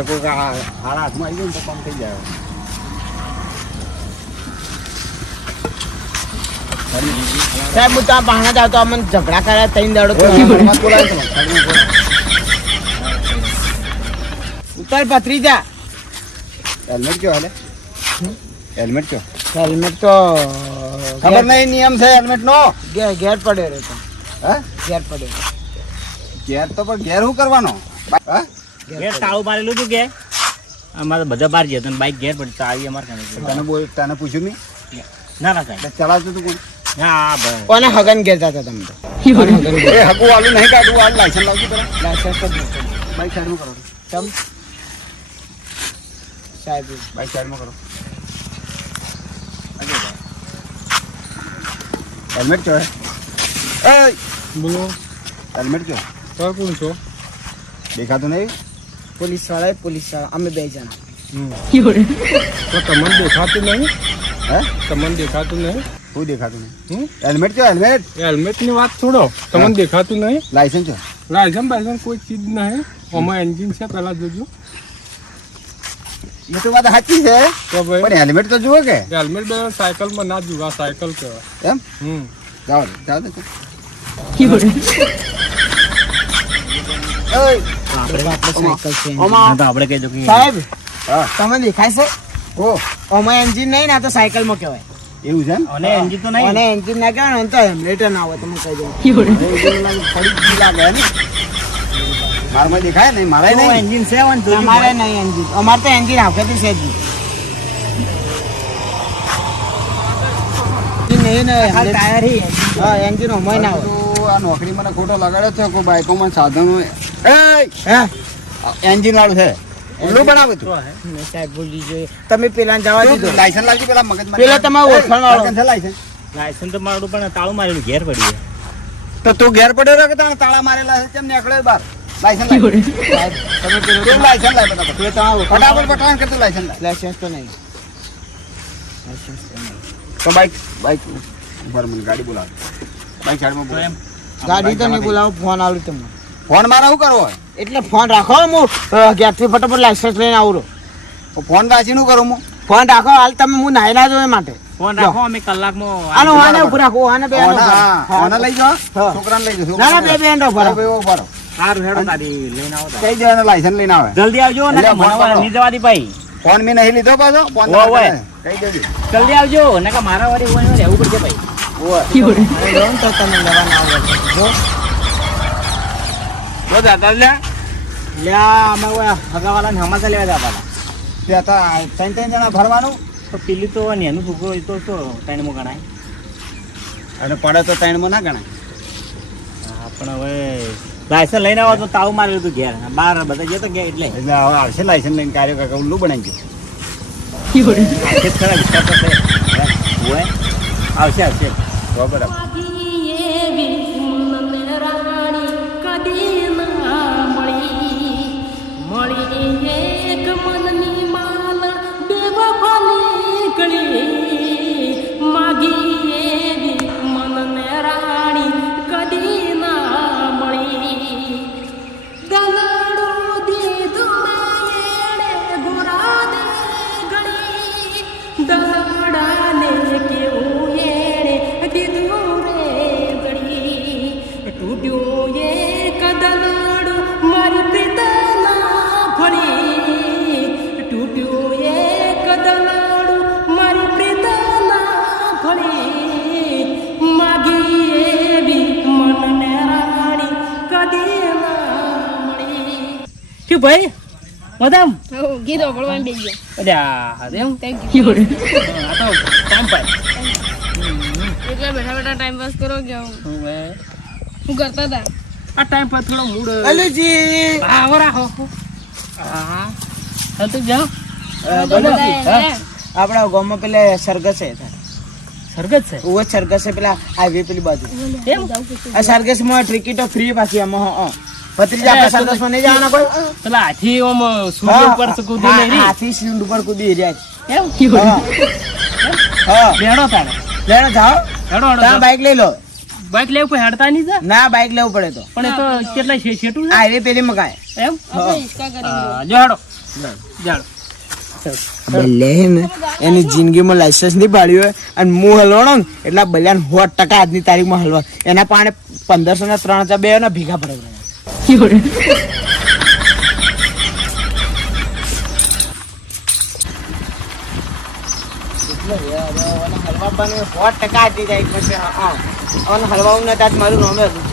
કે કોઈ હારા હાથમાં આવી જાય ને તો કામ થઈ જાય. સાહેબ હું ત્યાં પાણા જાવ તો અમને ઝઘડા કર્યા 3 દાડો ઉત્તર ભત્રીજા. હેલ્મેટ કયો હાલે? હેલ્મેટ કયો? હેલ્મેટ તો ખબર નહીં નિયમ છે હેલ્મેટ નો. ઘેર પડ્યો રહ્યો. હે ઘેર પડ્યો. ઘેર તો પણ ઘેર શું કરવાનો? હા ઘેર તાળું મારેલું હતું કે અમારે બધા બહાર ગયા હતા બાઈક ઘેર પડી ચાવી અમારે તને પૂછ્યું નહીં? ના ના સાહેબ ચલાવતું તું કોણ? હા ભાઈ કોને હગન ઘેર જતા તમે તો? એ હગું વાળું નહીં કાઢવું. આ લાયસન્સ લાવજો પેલા. લાયસન્સ જ નથી. બાઈક સાઈડમાં કરો. ચમ સાહેબ બાઈક સાઈડમાં કરો. હેલ્મેટ કયો? એ બોલો હેલ્મેટ કયો? તમે કોણ છો? દેખાતું નહીં? પોલીસ વાળા અમે 2 જણા. તો તમને દેખાતું નહીં? હે તમને દેખાતું નહીં? શું દેખાતું નહીં? હેલ્મેટ કયો? હેલ્મેટ હેલ્મેટ ની વાત છોડો. તમને દેખાતું નહીં? લાયસન્સ છે? લાયસન્સ બાયસન્સ કોઈ ચીજ નહીં. આમાં એન્જિન છે પેલા જોજો. એ તો વાત સાચી છે તો ભાઈ પણ હેલ્મેટ તો જુઓ કે. હેલ્મેટ બે સાયકલમાં ના જુવા. સાયકલ કહેવાય. એમ જાઓ જાઓ દે. આપણે કહી દો કે સાહેબ હા તમે દેખાય છે? ઓ આમાં એન્જિન નહીં ને આ તો સાયકલમાં કહેવાય. એવું છે એમ? અને એન્જિન તો નહીં અને એન્જિન ના કહેવાય ને તો હેલ્મેટ ના આવે તમે કહી દો. પડી જ લાગે ને મારામાં દેખાય ને મારા નહીં. એન્જિન છે વન તો અમારે નહીં એન્જિન. અમારે તો એન્જિન હાફેથી છે જ નહીં ને ટાયર હી હા એન્જિન અમારે ના આવે. તો આ નોકરી મને ખોટો લગાડ્યો છે કોઈ બાઈકોમાં સાધનો. હે એન્જિન વાળું છે ઉલ્લુ બનાવે તું. ને સાહેબ ભૂલી જોઈએ તમે પેલા જવા દીધો. લાયસન્સ લાવજો પેલા મગજ પેલા તમારું ઓળખાણ વાળો. છે લાયસન્સ. લાયસન્સ તો મારું પણ તાળું મારેલું ઘેર પડી તો તું ઘેર પડ્યો રહ્યો કે તને તાળા મારેલા છે કેમ નીકળ્યો બહાર? લાયસન્સ લાવ. તમે પેલું લાયસન્સ લાવ બધા. ફટાફટ પટાણ કરતું લાયસન્સ લાવ. લાયસન્સ તો નહીં. લાયસન્સ તો નહીં. તો બાઈક ઉપર મને ગાડી બોલાવ. બાઈક સાઈડમાં બોલાવ. એમ ગાડી તો નહીં બોલાવો ફોન આવડે તમને. ફોન મારે શું કરવો હોય? એટલે ફોન રાખો હું ઘેરથી ફટાફટ લાયસન્સ લઈને આવું. તો ફોન રાખી શું કરું હું? ફોન રાખો હાલ તમે હું નાઈ ના જોવે માટે. ફોન રાખો અમે કલાકમાં આનો આને ઉભું રાખો આને બે ઓના લઈ જાઓ હા. છોકરાને લઈ જાઓ. ના ના બે બેન ઉભા રાખો. ઉભા રહો. સારું હેડો તારી લઈને આવો તારે. કઈ દેવાના લાયસન્સ લઈને આવે. જલ્દી આવજો ને એટલે ફોન કરો. નહીં જવા દી ભાઈ ફોન મેં નહીં લીધો પાછો. ફોન ઓય, ઓય. કઈ દેજો. જલ્દી આવજો ને કે મારા વાળી હોય રહેવું પડશે ભાઈ ઓય. અરે લોન તો તમે લેવા ના આવો જો જો દાદા લે લ્યા અમે હગાવાળાને હમાસા લેવા જતા હતા. ત્યાં 3 જણા ભરવાનું તો પેલી તો નેનું છોકરો એ તો ત્રણમાં ગણાય અને પડે તો 3 માં ના ગણાય. હા પણ હવે લાયસન્સ લઈને આવો તો તાળું મારેલું હતું ઘેર બહાર બધા જતો ગયા એટલે એટલે હવે આવશે લાયસન્સ લઈને કાર્ય કાકા ઉલ્લુ બનાવી ગયું. આવશે જ ખરા વિસ્તાર તો છે. હોય આવશે આવશે તો બરાબર. ભાઈ મદમ ગીતો પડવાનું બેસી ગયો. અલ્યા એમ થેન્ક યુ. આ તો ટાઈમ પાસ એટલે બેઠા બેઠા ટાઈમ પાસ કરો કે હું કરતા હતા. આ ટાઈમ પાસ થોડો મૂડ અલીજી આવો રાખો હા તો જાઓ આપણા ગામમાં પેલા સરગસ છે સરગત છે ઓવો સરગસ છે પેલા હાઈવે પેલી બાજુ. કેમ આ સરગસમાં ટિકિટો ફ્રી પાછી આમાં ભત્રીજા આપણા સરગસમાં નહીં જવાના કોઈ. પેલા હાથી ઓમ સૂર્ય ઉપર કૂદી નહીં રહી હાથી સિંડ ઉપર કૂદી રહ્યા છે. એમ હા બેડો તારે લેણો જાઓ હેડો તમે હેડો બાઈક લઈ લો. બાઈક લેવું કોઈ હેડતા નહીં છે ના બાઈક લેવું પડે તો પણ એ તો કેટલા છે છેટું છે હાઈવે પેલી મકાય એમ આપણે હિસકા કરી જો હેડો ભલે ને એની જિંદગીમાં લાયસન્સ નહીં પાડ્યું હોય અને હું હલવાનો ને એટલે ભલ્યાને 100% આજની તારીખમાં હલવા એના પાણે 1500 ના 3000 બે ના ભેગા પડે હલવા બને 100% આજની તારીખમાં છે હલવાનું નથી આજ મારું નામે હતું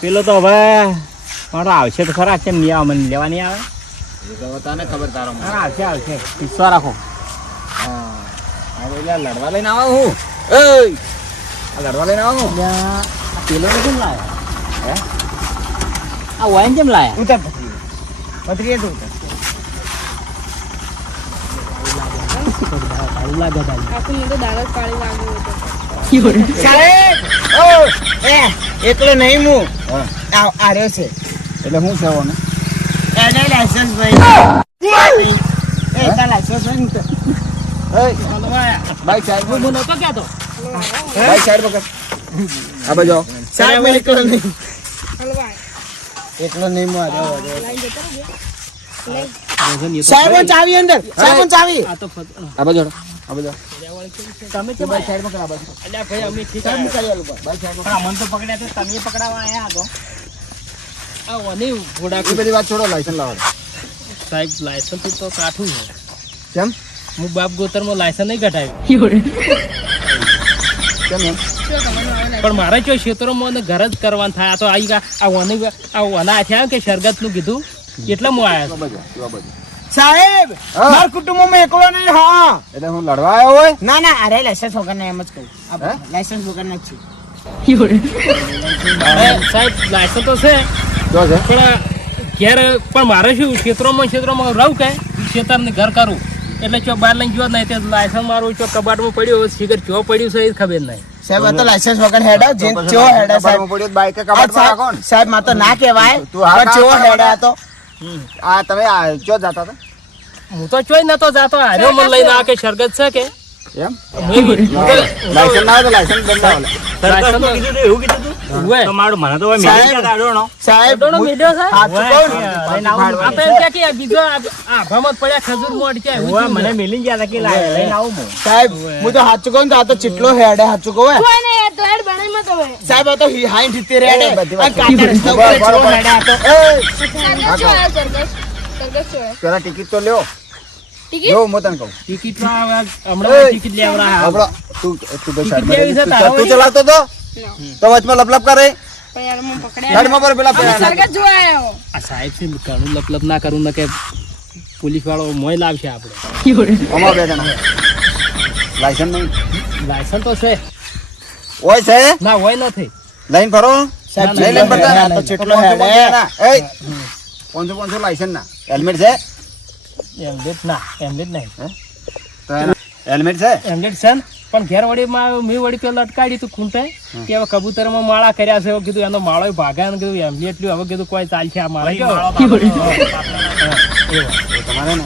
પેલો તો હવે મારો આવશે તો ખરા કેમ નહીં આવે મને લેવા નહીં આવે તને ખબર તારો આવશે પિસ્સો રાખો લડવા લઈને આવા હું લડવા લઈને આવા હું પેલો કેમ લાયો હે આ વાઈન કેમ લાયા ઉતર પથરી તો ઉતર લાગે તારી આખું મને તો દાળ જ પાડી લાગ્યો હતો. સાહેબ એકલો નહીં હું આર્યો છે એટલે હું છે ને એને લાયસન્સ ભાઈ લાયસન્સ બાઈક સાઈડ હું નતો કહેતો બાઈક સાઈડ પકડ આ બાજુ આવો. સાહેબ એકલો નહીં હલવા એકલો નહીં હું આર્યો લાઈન જતો રહ્યો. લઈ. સાહેબ ચાવી અંદર સાહેબ ચાવી આ તો આ બાજુ આવો. આ બાજુ આવો. તમે કેમ બાઈક સાઈડ પકડ આ બાજુ અલ્યા ભાઈ અમે ઠીક સાઈડ મૂકી આલો બાઈક સાઈડ પકડ. પણ અમને તો પકડ્યા તો તમે પકડાવા આયા તો આ ઓની ઘોડા એ બધી વાત છોડો લાયસન્સ લાવો સાહેબ લાયસન્સ તો કાઠું છે કેમ હું બાપ ગોતરમાં લાયસન્સ નહીં કઢાવ્યું કેમ એમ શું તમને આવે પણ મારે જો ક્ષેત્રોમાં મને ઘર જ કરવાનું થાય આ તો આ ઓના થયા કે શરગતનું કીધું એટલે હું આવ્યા આ બાજુ આ બાજુ સાહેબ હા. મારા કુટુંબમાં એકલો નહીં હા એટલે હું લડવા આવ્યો હોય ના ના અરે લાયસન્સ વગર એમ જ કહું હે? લાયસન્સ વગર જ છું સાહેબ લાયસન્સ તો છે જો છે પણ ઘેર પણ મારે શું ક્ષેત્રોમાં રહું કે ખેતરને ઘર કરું એટલે ચો બહાર લઈને ગયો જ નહીં તે લાયસન્સ મારું ચો કબાટમાં પડ્યું સિગર ચો પડ્યું છે એ ખબર નહીં સાહેબ આ તો લાયસન્સ વગર હેડો જે ચો હેડે સાહેબ બાઈક કબાટમાં રાખો ને સાહેબ માં તો ના કહેવાય તું હા પણ ચો કામ હેડે આ તો આ તમે આ ચો જતા હતા હું તો ચોય નતો જાતો હાર્યો મને લઈને આ કે શરગત છે કે એમ હું લાયસન્સ ના હોય તો લાયસન્સ બંધાવો સાહેબ અડોણો મેલ્યો છે? સાચું કહું ને? આ તો એમ કે આ બીજો આભામાં જ પડ્યા ખજૂર મોડ છે મને મેલી ગયા હતા કે લઈને આવું હું સાહેબ હું તો સાચું કહું ને તો આ તો ચીટલો હેડે સાચું કહું હે? કોઈ નહીં, તો હેડ બનાવીમાં તમે. સાહેબ આ તો 60-70 હેડે બધી વાત અને કાચા રસ્તા ઉપર ચો હેડે આ તો સરગસ શું આવે, સરગસ? સરગસ શું આવે? પેલા ટિકિટ તો લ્યો ટિકિટ? જો હું તને કહું ટિકિટ હમણાં ટિકિટ લેવડા આપણો તું ભાઈ ટિકિટ લેવી છે તારો તું ચલાવતો તો તો વચમાં લપલપ કરે પણ યાર મને પકડ્યા. ગાડીમાં પર પેલા અમે સરગસ જોવા આવ્યા હો. આ સાહેબ છે ઘણું લપલપ ના કરું ને કે પોલીસ વાળો મોય લાવશે આપણે અમાર બે જણા લાયસન્સ નહીં લાયસન્સ તો છે ઓય છે ના હોય નથી લઈને ફરો સાહેબ ના, લઈને ચીટલો ફરતા હેડે, આ તો ચીટલો હેડે એ 500 લાયસન્સ ના હેલ્મેટ છે એમલેટ ના એમલેટ નહીં હેલ્મેટ છે એમલેટ છે ને, પણ ઘેર વળી મેં વળી પેલા અટકાડી તું ખૂંટે કે હવે કબૂતરમાં માળા કર્યા છે હવે કીધું એનો માળો ભાગા ને કીધું એમલેટ લ્યું હવે કીધું કોઈ ચાલશે આ માળા કેવો? તમારે ને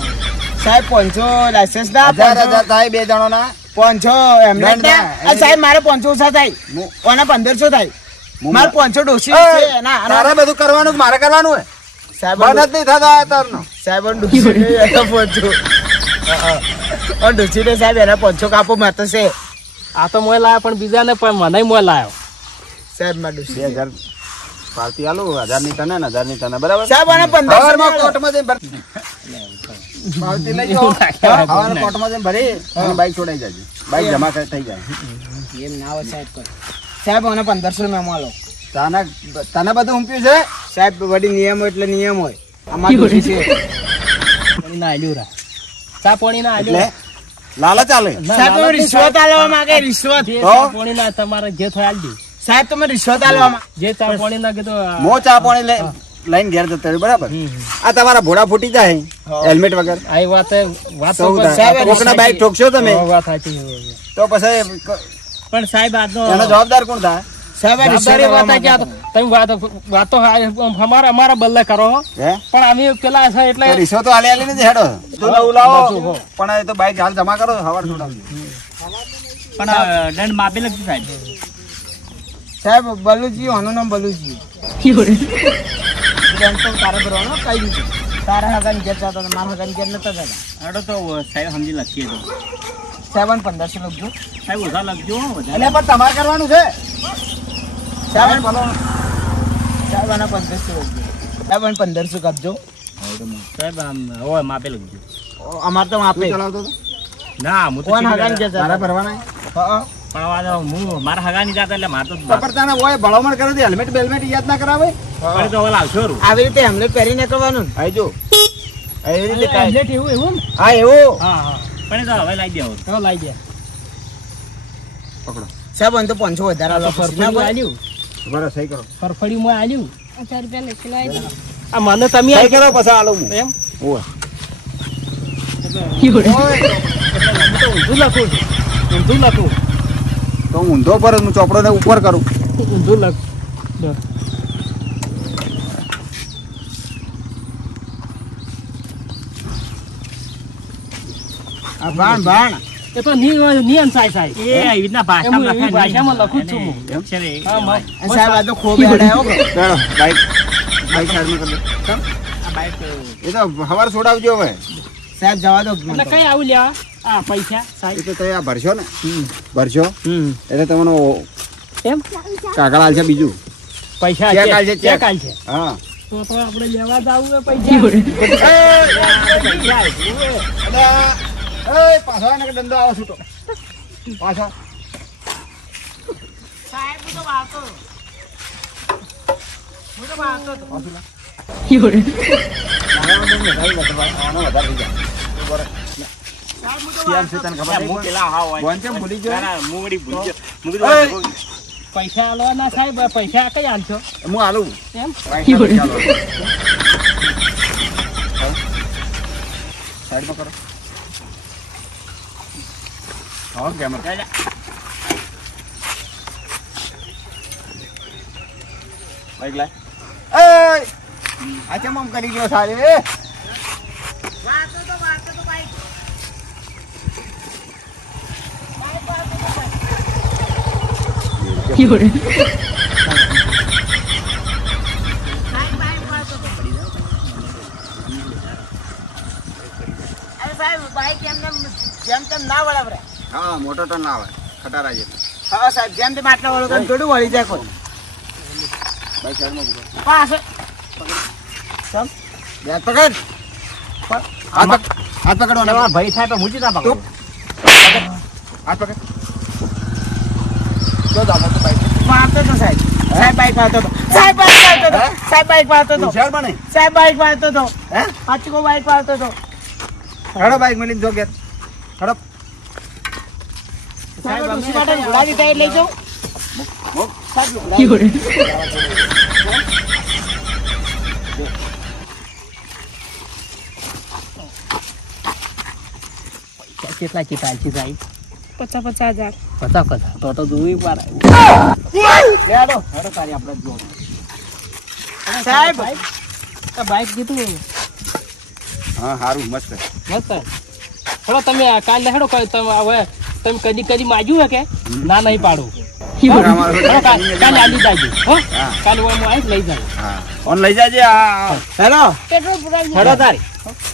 સાહેબ 500 લાયસન્સ ના 1000 થાય બે જણો ના 500 એમને દંડ ના. સાહેબ મારે 500 ઓછા થાય ઓના 1500 થાય મારે 500 ડોસી છે ના ના તારે બધું કરવાનું કે મારે કરવાનું હોય સાહેબ બંધ જ નહીં થતા આ તારનો સાહેબ ડોસી એના 500 અને ડોસી ને સાહેબ એના 500 કાપો માતો છે આ તો મોય લાયો પણ બીજાને પણ મને મોય લાયો સાહેબ માં ડોસી 2000 પાર્ટી આલું 1000 ની તને ને 1000 ની તને બરાબર સાહેબ આના 1500 હવારમાં કોર્ટમાં જઈને ભર પાવતી લઈ જાઓ હવારમાં કોર્ટમાં જઈને ભરી અને બાઈક છોડાઈ જાય બાઈક જમા થઈ જાય એમ ના હોય સાહેબ કોઈ સાહેબ આના 1500 મેં માલો તને બધું ઊંપ્યું છે સાહેબ વડી નિયમ હોય એટલે નિયમ હોય અમાર ડોસી છે પાણી ના આલ્યું રા ચા પાણી ના એટલે આલ્યું લાલચ ચાલે સાહેબ તમે રિશ્વત આલવા માંગે રિશ્વત જે તો? ચા પાણી ના તમારે જે થાય આલજો સાહેબ તમે રિશ્વત આલવા માંગે જે ચા પાણી ના કીધું મો ચા પાણી લઈને ઘેર જતો રહ્યો બરાબર આ તમારા ભોળા ફૂટી જાય હેલ્મેટ વગર આ વાત સૌ તો થાય. કોકના બાઈક ઠોકશો તમે વાત સાચી છે. તો પછી પણ સાહેબ આજનો એનો જવાબદાર કોણ થાય સાહેબ આ રિક્ષા જવાબદારી કરવા વાત છે આ તો. તમે વાતો અમારા બદલે કરો હો. હે પણ અમે પેલા છે એટલે તો રીસો તો હાલી હાલી નથી હેડો તો નવું લાવો પણ એ તો બાઈક હાલ જમા કરો સવાર છોડાવજો પણ દંડ માપી લખજો સાહેબ. સાહેબ બલુજી આનું નામ બલુજી દંડ તો તારે ભરવાનો કઈ દીધું તારા હગાની ઘેર જતા હતા મારા હગાની ઘેર નતા જતા હેડો તો સાહેબ સમજી લખીએ તો. સાહેબ 1500 લખજો સાહેબ ઓછા લખજો વધારે. એટલે પણ તમારે કરવાનું છે સાહેબ સાહેબ આના 1500 લખજો સાહેબ આને 1500 કાપજો સાહેબ આમ હોય માપી લખજો. અમારે તો આપે તું ચલાવતો હતો ના હું તો કોણ શીખી હગાની ઘેર ગયા. મારા જતા ભરવાના હા પણ વાંધો હું મારા હગા નહીં જતા એટલે મારે તો પર તને ઓય ભલામણ કરે છે હેલ્મેટ બેલ્મેટ યાદ ના કરાવે પણ તો હવે લાવશો રૂ. આવી રીતે હેમલેટ પહેરીને કરવાનું ને આઈ જો એવી રીતે કાંઈ. હેલ્મેટ એવું ને હા એવું હા હા પણ એ તો હવે લાવી દેવો. હવે લાવી દે પકડો સાહેબ આને તો 500 વધારે આલો પછી. ના ફરફડી બોલ. આલ્યું બરાબર સહી કરો ફરફડીમાં આલ્યું 1000 રૂપિયા લખેલા છે. આ મને તમે સહી કરો પછી આલો હું એમ ઓય ઊંધું લખું ઊંધું લખું તો હું ઊંધો પર હું ચોપડો ને ઉપર કરું ઊંધું લખ આ ભાણ એ તો નિયમ સાય સાય એ એવી રીતના ભાષામાં એમ હું એવી લખાય નહીં. ભાષામાં લખું જ છું હું. એને અક્ષરે હા, હોય. અને સાહેબ આ તો ખૂબ હેડાયો કે ચાલો બાઈક બાઈક સાઈડમાં કરી દો ચાલ. આ બાઈક એ તો સવાર છોડાવજો હવે સાહેબ જવા દો મને એટલે તો. કઈ આવું લેવા આ પૈસા એ સાહેબ તો તમે આ ભરશો ને ભરશો હમ એટલે તમને એમ કાગળ હાલશે બીજું પૈસા ચેક આલજે, ચેક. ચેક આલજે. હા તો આપણે લેવા જ આવું પૈસા પાછો આવે ને કે દંડો આવો છૂટો પાછો હું પેલા હા હોય. ભૂલી ગયો ના, હું વળી ભૂલી ગયો. હું કીધું પૈસા આલવા ના સાહેબ પૈસા કઈ આલશો હું હાલું એમ સાઈડમાં કરો હા કેમેરા બાઈક લાય આ કેમ આમ કરી ગયો સારે જેમ તેમ ના વળાવરે હા મોટો ટન ના આવે ખટારા જેટલો હા સાહેબ જેમ તેમ આટલા વળો તો થોડું વળી જાય કોઈ બાઈક સાઈડમાં મૂકો પાછળ બે પકડ હાથ પકડવાનો ભાઈ થાય તો મૂકી ના પકડો. હાથ પકડ જો દાદા તો બાઈક મારતો તો સાહેબ સાહેબ બાઈક મારતો તો સાહેબ બાઈક મારતો તો સાહેબ બાઈક મારતો તો હોશિયાર બને સાહેબ બાઈક મારતો તો હે સાચું કો બાઈક મારતો તો હેડો બાઈક મેલીને જો ઘેર હેડો સાહેબ ડોશી માટે ઘોડા દીધા એટલે લઈ જાઉં કેટલા કેટલા આલશી સાહેબ 50,000 પચાસ તો જોવી પાર હેડો હેડો તારી આપણે જો સાહેબ બાઈક કીધું હા સારું મસ્ત મસ્ત હેડો તમે કાલે હેડો તમે હવે તમે કદી કદી માજ્યું હે કે ના નહીં પાડું હેડો, કાલે આલી જાજો હો હા. કાલે હું આવીશ લઈ જાય હા ઓન લઈ જાજે હા હેલો પેટ્રોલ પુરાવી હેડો તારી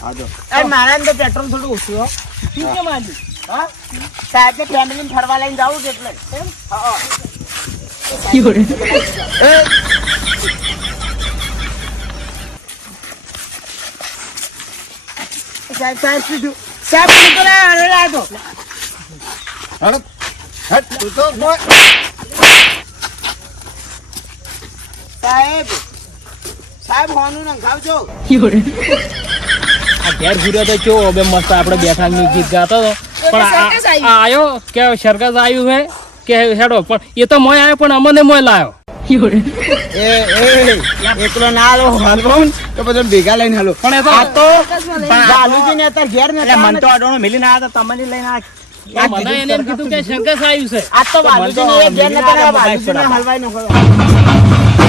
હા જો એ મારા અંદર પેટ્રોલ થોડું ઓછું હો શું કેમ આલ્યું? હા સાહેબ ને ફેમિલી ફરવા લઈને જાવું છે એટલે એમ હા સાહેબ સાહેબ શું સાહેબ મને તો લાવો હેડો હેડ તું તો કોઈ સાહેબ સાહેબ હોનું નંખાવજો આ ઘેર ઘૂર્યો તો કેવો બે મસ્ત આપણે બેઠા ની ગીત ગાતો હતો પણ સરકસ આવી. આ આયો કે સરકસ આવ્યું હે કે હેડો પણ એ તો મોય આવ્યો પણ અમને મોય લાયો એ એકલો ના હાલો હાલવો ને તો બધા ભેગા લઈને હાલો પણ એ તો આ તો બાલુજી ને અત્યારે ઘેર ને એટલે મન તો અડોણો મેલી ના આવ્યા તો તમને લઈને આ મને એને એમ કીધું કે શંકર આવ્યું છે આ તો વાલુજીને એ ઘેર નતા, વાલુજીને હલવાઈ નાખો.